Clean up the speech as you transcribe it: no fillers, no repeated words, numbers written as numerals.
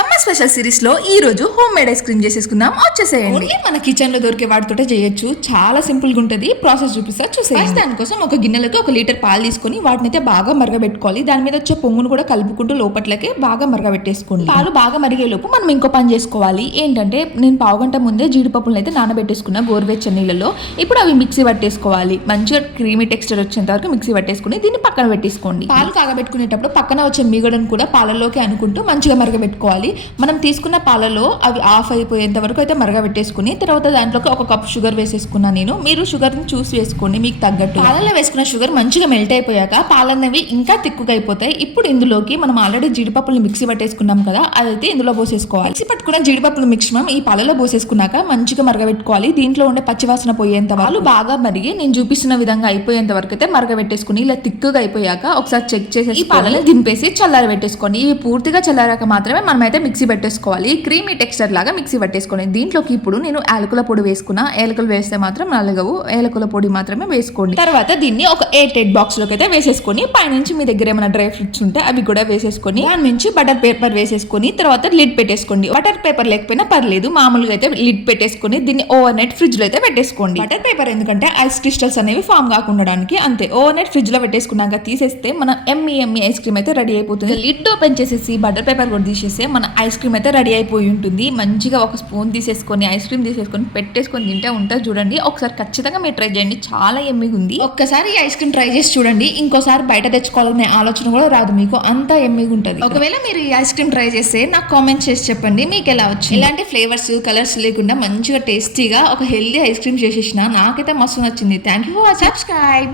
Summer special series లో ఈ రోజు హోమ్ మేడ్ ఐస్ క్రీమ్ చేసేసుకుందాం. వచ్చేసేయండి. ఓన్లీ మన కిచెన్ లో దొరికే వాటితోటే చేయొచ్చు. చాలా సింపుల్ గా ఉంటది. ప్రాసెస్ చూపిస్తా చూసేయండి. దానికోసం ఒక గిన్నెలకి 1 లీటర్ పాలు తీసుకొని వాటిని అయితే బాగా మరగబెట్టుకోవాలి. దాని మీద వచ్చే పొంగును కూడా కలుపుకుంటూ లోపట్లకి బాగా మరగబెట్టేసుకోండి. పాలు బాగా మరిగే లోపు మనం ఇంకో పని చేసుకోవాలి. ఏంటంటే నేను పావుగంట ముందే జీడిపప్పులను అయితే నానబెట్టేసుకున్నా గోరువెచ్చని నీళ్ళలో. ఇప్పుడు అవి మిక్సీ పట్టేసుకోవాలి. మంచిగా క్రీమీ టెక్స్చర్ వచ్చేంత వరకు మిక్సీ పట్టేసుకుని దీన్ని పక్కన పెట్టేసుకోండి. పాలు కాగబెట్టుకునేటప్పుడు పక్కన వచ్చే మీగడను కూడా పాలలోకి అనుకుంటూ మంచిగా మరగబెట్టుకోవాలి. మనం తీసుకున్న పాలలో అవి ఆఫ్ అయిపోయేంత వరకు అయితే మరగబెట్టేసుకుని తర్వాత దాంట్లోకి 1 కప్ షుగర్ వేసేసుకున్నా నేను. మీరు షుగర్ ని చూసి వేసుకోండి మీకు తగ్గట్టు. పాలలో వేసుకున్న షుగర్ మంచిగా మెల్ట్ అయిపోయాక పాలన్నవి ఇంకా తిక్కుగా అయిపోతాయి. ఇప్పుడు ఇందులోకి మనం ఆల్రెడీ జీడిపప్పులు మిక్సీ పట్టేసుకున్నాం కదా, అదైతే ఇందులో పోసేసుకోవాలి. మిక్సీ పట్టుకున్న జీడిపప్పుల మిశ్రమం ఈ పాలలో పోసేసుకున్నాక మంచిగా మరగబెట్టుకోవాలి. దీంట్లో ఉండే పచ్చివాసన పోయేంత పాలు బాగా మరిగి నేను చూపిస్తున్న విధంగా అయిపోయేంత వరకు అయితే మరగబెట్టేసుకుని ఇలా తిక్కుగా అయిపోయాక ఒకసారి చెక్ చేసి ఈ పాలను దింపేసి చల్లారి పెట్టేసుకోండి. ఇవి పూర్తిగా చల్లారాక మాత్రమే మనం అయితే మిక్సీ పెట్టేసుకోవాలి. క్రీమీ టెక్స్చర్ లాగా మిక్సీ పట్టేసుకోండి. దీంట్లోకి ఇప్పుడు నేను యాలకుల పొడి వేసుకున్నా. యాలకులు వేస్తే మాత్రం నలగవు, యాలకుల పొడి మాత్రమే వేసుకోండి. తర్వాత దీన్ని ఒక 8 బాక్స్ లోకి అయితే వేసేసుకొని పైనుంచి మీ దగ్గర ఏమైనా డ్రై ఫ్రూట్స్ ఉంటే అవి కూడా వేసేసుకొని దాని నుంచి బటర్ పేపర్ వేసేసుకొని తర్వాత లిడ్ పెట్టేసుకోండి. బటర్ పేపర్ లేకపోయినా పర్లేదు, మామూలుగా అయితే లిడ్ పెట్టేసుకొని దీన్ని ఓవర్ నైట్ ఫ్రిడ్జ్ లో అయితే పెట్టేసుకోండి. బటర్ పేపర్ ఎందుకంటే ఐస్ క్రిస్టల్స్ అనేవి ఫామ్ కాకుండడానికి అంతే. ఓవర్ నైట్ ఫ్రిడ్జ్ లో పెట్టేసుకున్నాక తీసేస్తే మన ఎమ్మి ఐస్ క్రీమ్ అయితే రెడీ అయిపోతుంది. లిడ్ ఓపెన్ చేసేసి బటర్ పేపర్ కూడా తీసేస్తే మన ఐస్ క్రీమ్ అయితే రెడీ అయిపోయి ఉంటుంది. మంచిగా ఒక స్పూన్ తీసేసుకొని ఐస్ క్రీమ్ తీసేసుకొని పెట్టేసుకొని తింటే ఉంటుంది చూడండి. ఒకసారి ఖచ్చితంగా మీరు ట్రై చేయండి, చాలా ఎమ్మిగా ఉంది. ఒక్కసారి ఈ ఐస్ క్రీమ్ ట్రై చేసి చూడండి, ఇంకోసారి బయట తెచ్చుకోవాలనే ఆలోచన కూడా రాదు మీకు, అంత ఎమ్మిగా ఉంటుంది. ఒకవేళ మీరు ఈ ఐస్ క్రీమ్ ట్రై చేస్తే నాకు కామెంట్ చేసి చెప్పండి మీకు ఎలా వచ్చింది. ఇలాంటి ఫ్లేవర్స్ కలర్స్ లేకుండా మంచిగా టేస్టీగా ఒక హెల్దీ ఐస్ క్రీమ్ చేసేసిన నాకైతే మస్తు నచ్చింది. Thank you for watching. Subscribe.